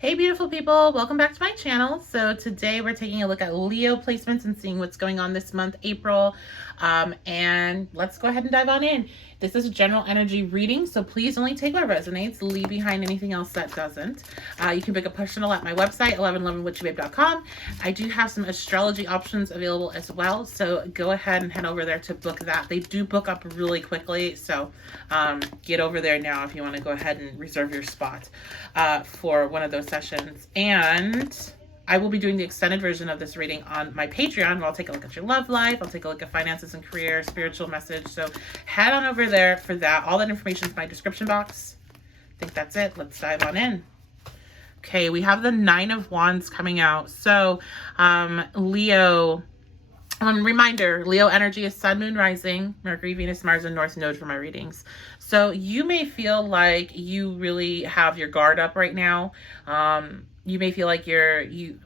Hey beautiful people, welcome back to my channel. So today we're taking a look at Leo placements and seeing what's going on this month, April. And let's go ahead and dive on in. This is a general energy reading, so please only take what resonates, leave behind anything else that doesn't. You can book a personal at my website, 1111witchybabe.com. I do have some astrology options available as well, so go ahead and head over there to book that. They do book up really quickly, so get over there now if you want to go ahead and reserve your spot for one of those sessions. And I will be doing the extended version of this reading on my Patreon, where I'll take a look at your love life, I'll take a look at finances and career, spiritual message. So head on over there for that. All that information is in my description box. I think that's it. Let's dive on in. Okay, we have the Nine of Wands coming out. So Leo, reminder, Leo energy is Sun, Moon, Rising, Mercury, Venus, Mars, and North Node for my readings. So you may feel like you really have your guard up right now. You may feel like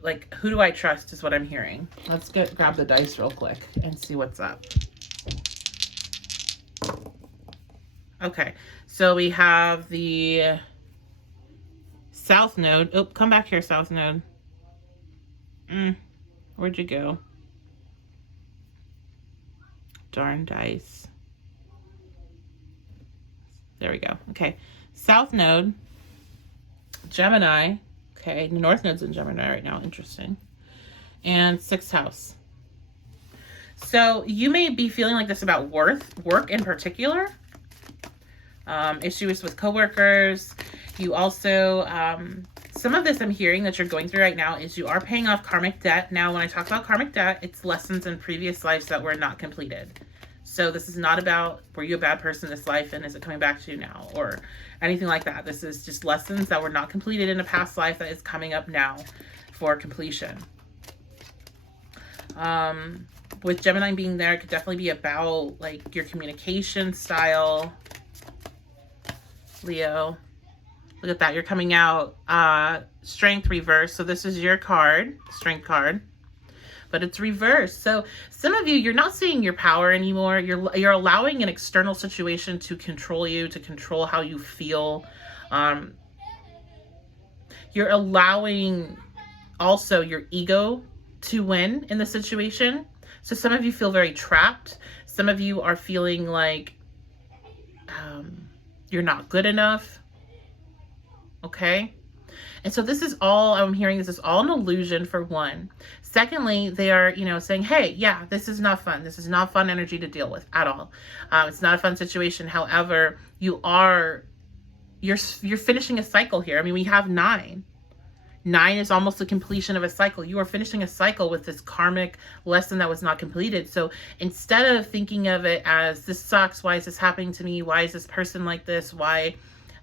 like, who do I trust is what I'm hearing. Let's grab the dice real quick and see what's up. Okay, so we have the South Node. Oh, come back here, South Node. Where'd you go? Darn dice. There we go. Okay, South Node, Gemini. Okay, the North Node's in Gemini right now. Interesting. And sixth house. So you may be feeling like this about work in particular. Issues with coworkers. You also, some of this I'm hearing that you're going through right now is you are paying off karmic debt. Now, when I talk about karmic debt, it's lessons in previous lives that were not completed. So this is not about, were you a bad person in this life and is it coming back to you now, or anything like that. This is just lessons that were not completed in a past life that is coming up now for completion. With Gemini being there, it could definitely be about like your communication style. Leo, look at that. You're coming out Strength reverse. So this is your card, Strength card, but it's reversed. So some of you, you're not seeing your power anymore. You're allowing an external situation to control you, to control how you feel. You're allowing also your ego to win in the situation. So some of you feel very trapped. Some of you are feeling like you're not good enough. Okay. And so this is all I'm hearing. This is all an illusion, for one. Secondly, they are, saying, hey, yeah, this is not fun. This is not fun energy to deal with at all. It's not a fun situation. However, you're finishing a cycle here. I mean, we have 9. 9 is almost the completion of a cycle. You are finishing a cycle with this karmic lesson that was not completed. So instead of thinking of it as, this sucks, why is this happening to me? Why is this person like this? Why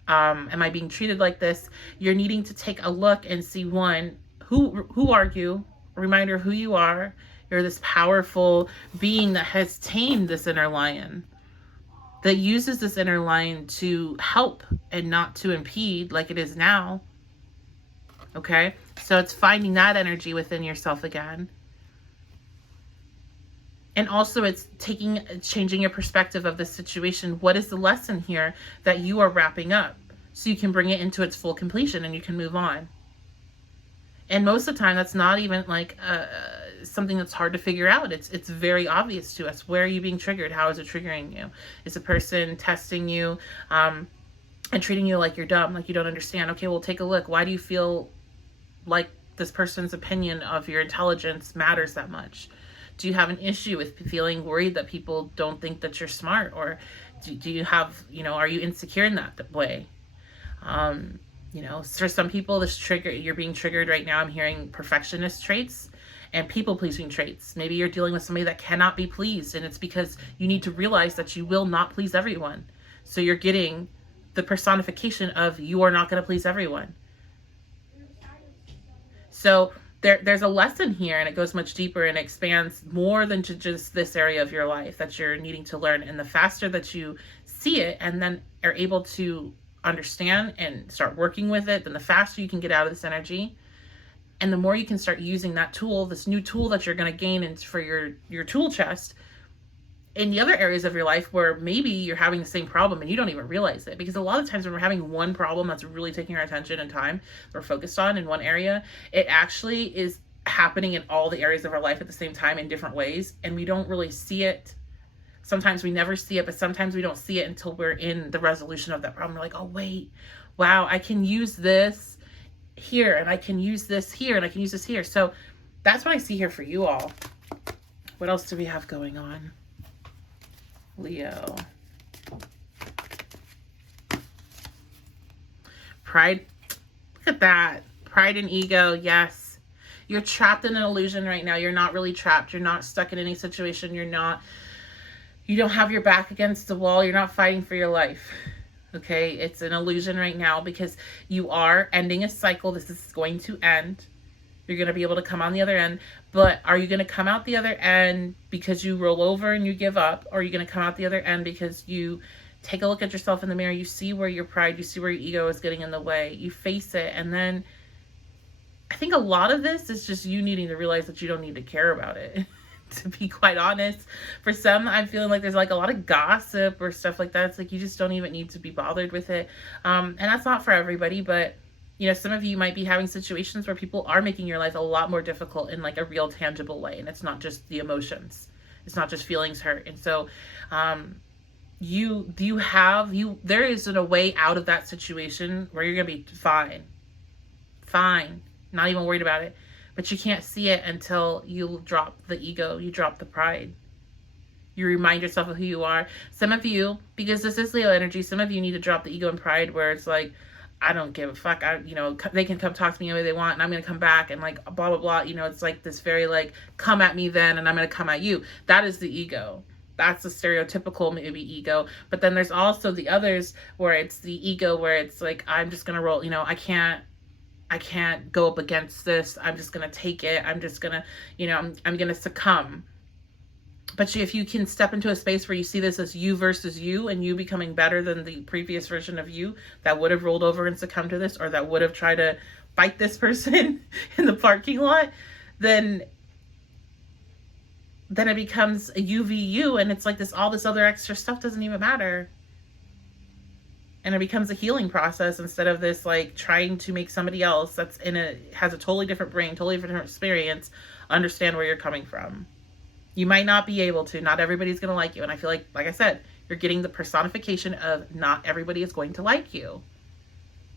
am I being treated like this? You're needing to take a look and see, one, who are you? A reminder of who you are. You're this powerful being that has tamed this inner lion, that uses this inner lion to help and not to impede like it is now. Okay, so it's finding that energy within yourself again. And also it's changing your perspective of the situation. What is the lesson here that you are wrapping up, so you can bring it into its full completion and you can move on? And most of the time, that's not even like something that's hard to figure out. It's very obvious to us. Where are you being triggered? How is it triggering you? Is a person testing you and treating you like you're dumb, like you don't understand? Okay, well, take a look. Why do you feel like this person's opinion of your intelligence matters that much? Do you have an issue with feeling worried that people don't think that you're smart? Or do you have, are you insecure in that way? For some people, you're being triggered right now. I'm hearing perfectionist traits and people-pleasing traits. Maybe you're dealing with somebody that cannot be pleased, and it's because you need to realize that you will not please everyone. So you're getting the personification of, you are not going to please everyone. So there's a lesson here, and it goes much deeper and expands more than just this area of your life that you're needing to learn. And the faster that you see it and then are able to understand and start working with it, then the faster you can get out of this energy. And the more you can start using that tool, this new tool that you're going to gain for your tool chest, in the other areas of your life where maybe you're having the same problem and you don't even realize it. Because a lot of times when we're having one problem that's really taking our attention and time, we're focused on in one area, it actually is happening in all the areas of our life at the same time in different ways, and we don't really see it. Sometimes we never see it, but sometimes we don't see it until we're in the resolution of that problem. We're like, oh wait, wow, I can use this here, and I can use this here, and I can use this here. So that's what I see here for you all. What else do we have going on? Leo. Pride. Look at that. Pride and ego. Yes. You're trapped in an illusion right now. You're not really trapped. You're not stuck in any situation. You don't have your back against the wall. You're not fighting for your life. Okay. It's an illusion right now because you are ending a cycle. This is going to end. You're going to be able to come on the other end, but are you going to come out the other end because you roll over and you give up? Or are you going to come out the other end because you take a look at yourself in the mirror, you see where your pride, you see where your ego is getting in the way, you face it, and then I think a lot of this is just you needing to realize that you don't need to care about it. To be quite honest, for some, I'm feeling like there's like a lot of gossip or stuff like that. It's like you just don't even need to be bothered with it. And that's not for everybody, but you know, some of you might be having situations where people are making your life a lot more difficult in like a real tangible way. And it's not just the emotions. It's not just feelings hurt. And so, there isn't a way out of that situation where you're going to be fine, not even worried about it, but you can't see it until you drop the ego, you drop the pride. You remind yourself of who you are. Some of you, because this is Leo energy, some of you need to drop the ego and pride where it's like, I don't give a fuck. They can come talk to me any way they want and I'm going to come back and like blah, blah, blah. You know, it's like this very like, come at me then and I'm going to come at you. That is the ego. That's the stereotypical maybe ego. But then there's also the others where it's the ego where it's like, I'm just going to roll, I can't go up against this. I'm just going to take it. I'm just going to, I'm going to succumb. But if you can step into a space where you see this as you versus you and you becoming better than the previous version of you that would have rolled over and succumbed to this, or that would have tried to fight this person in the parking lot, then it becomes a UVU, and it's like all this other extra stuff doesn't even matter. And it becomes a healing process instead of this like trying to make somebody else that's has a totally different brain, totally different experience, understand where you're coming from. You might not be able to. Not everybody's going to like you. And I feel like I said, you're getting the personification of not everybody is going to like you.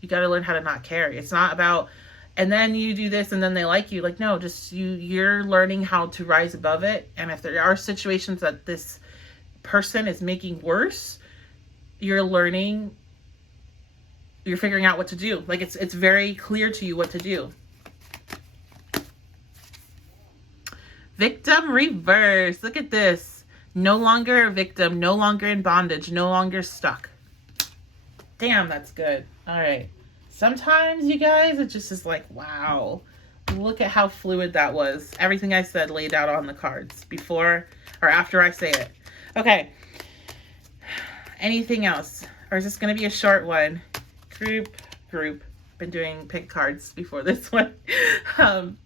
You got to learn how to not care. It's not about, and then you do this and then they like you. Like, no, just you're learning how to rise above it. And if there are situations that this person is making worse, you're figuring out what to do. Like it's very clear to you what to do. Victim reverse. Look at this. No longer a victim, no longer in bondage, no longer stuck. Damn, that's good. All right. Sometimes, you guys, it just is like, wow. Look at how fluid that was. Everything I said laid out on the cards before or after I say it. Okay. Anything else? Or is this going to be a short one? Group. Been doing pick cards before this one.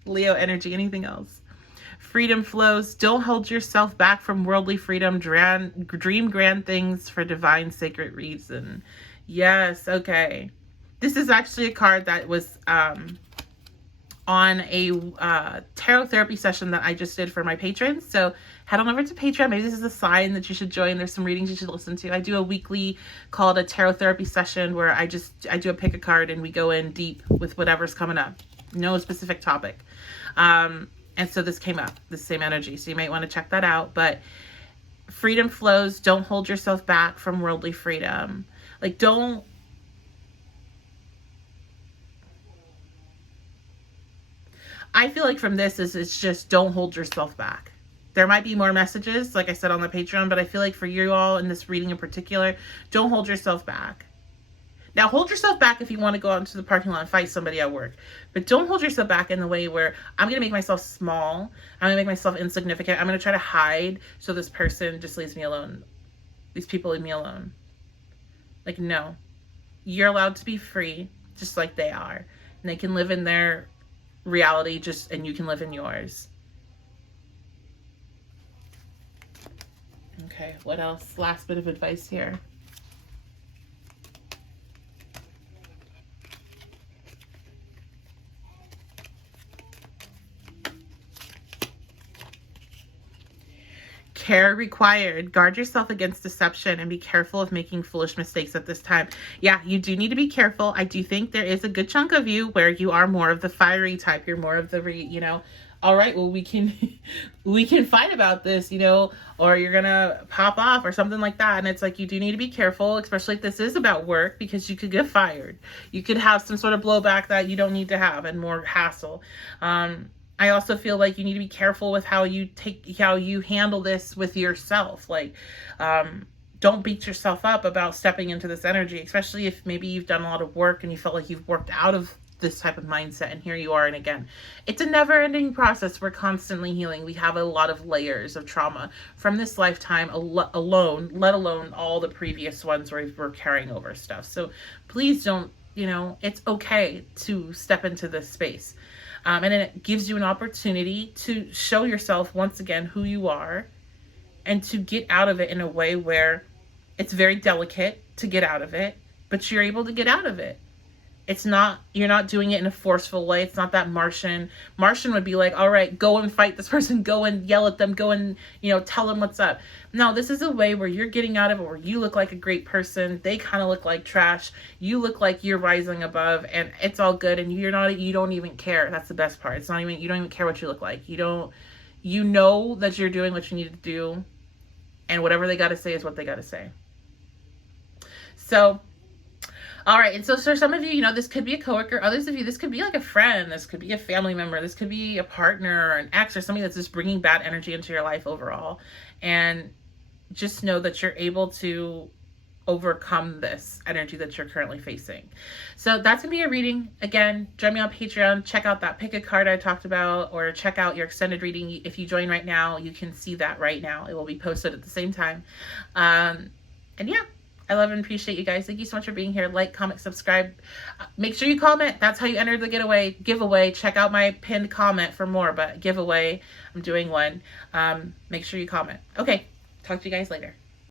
Leo energy. Anything else? Freedom flows. Don't hold yourself back from worldly freedom. Dream grand things for divine sacred reason. Yes. Okay. This is actually a card that was on a tarot therapy session that I just did for my patrons. So head on over to Patreon. Maybe this is a sign that you should join. There's some readings you should listen to. I do a weekly called a tarot therapy session where I do a pick a card and we go in deep with whatever's coming up. No specific topic. And so this came up, the same energy. So you might want to check that out. But freedom flows. Don't hold yourself back from worldly freedom. Like, I feel like from this it's just don't hold yourself back. There might be more messages, like I said, on the Patreon, but I feel like for you all in this reading in particular, don't hold yourself back. Now, hold yourself back if you want to go out into the parking lot and fight somebody at work. But don't hold yourself back in the way where I'm going to make myself small. I'm going to make myself insignificant. I'm going to try to hide so this person just leaves me alone. These people leave me alone. Like, no. You're allowed to be free just like they are. And they can live in their reality and you can live in yours. Okay, what else? Last bit of advice here. Care required. Guard yourself against deception and be careful of making foolish mistakes at this time. Yeah, you do need to be careful. I do think there is a good chunk of you where you are more of the fiery type. You're more of the, all right, well, we can we can fight about this, or you're gonna pop off or something like that. And it's like, you do need to be careful, especially if this is about work, because you could get fired. You could have some sort of blowback that you don't need to have and more hassle. I also feel like you need to be careful with how you handle this with yourself. Like, don't beat yourself up about stepping into this energy, especially if maybe you've done a lot of work and you felt like you've worked out of this type of mindset, and here you are. And again, it's a never-ending process. We're constantly healing. We have a lot of layers of trauma from this lifetime alone, let alone all the previous ones where we're carrying over stuff. So please don't, it's okay to step into this space. And it gives you an opportunity to show yourself once again who you are, and to get out of it in a way where it's very delicate to get out of it, but you're able to get out of it. You're not doing it in a forceful way. It's not that Martian would be like, all right, go and fight this person, go and yell at them, go and, tell them what's up. No, this is a way where you're getting out of it, where you look like a great person. They kind of look like trash. You look like you're rising above, and it's all good. And you don't even care. That's the best part. You don't even care what you look like. You know that you're doing what you need to do, and whatever they got to say is what they got to say. So, all right, and so for some of you, this could be a coworker. Others of you, this could be like a friend. This could be a family member. This could be a partner or an ex or somebody that's just bringing bad energy into your life overall. And just know that you're able to overcome this energy that you're currently facing. So that's going to be a reading. Again, join me on Patreon. Check out that pick a card I talked about, or check out your extended reading. If you join right now, you can see that right now. It will be posted at the same time. And yeah. I love and appreciate you guys. Thank you so much for being here. Like, comment, subscribe. Make sure you comment. That's how you enter the giveaway. Check out my pinned comment for more, but giveaway, I'm doing one. Make sure you comment. Okay, talk to you guys later.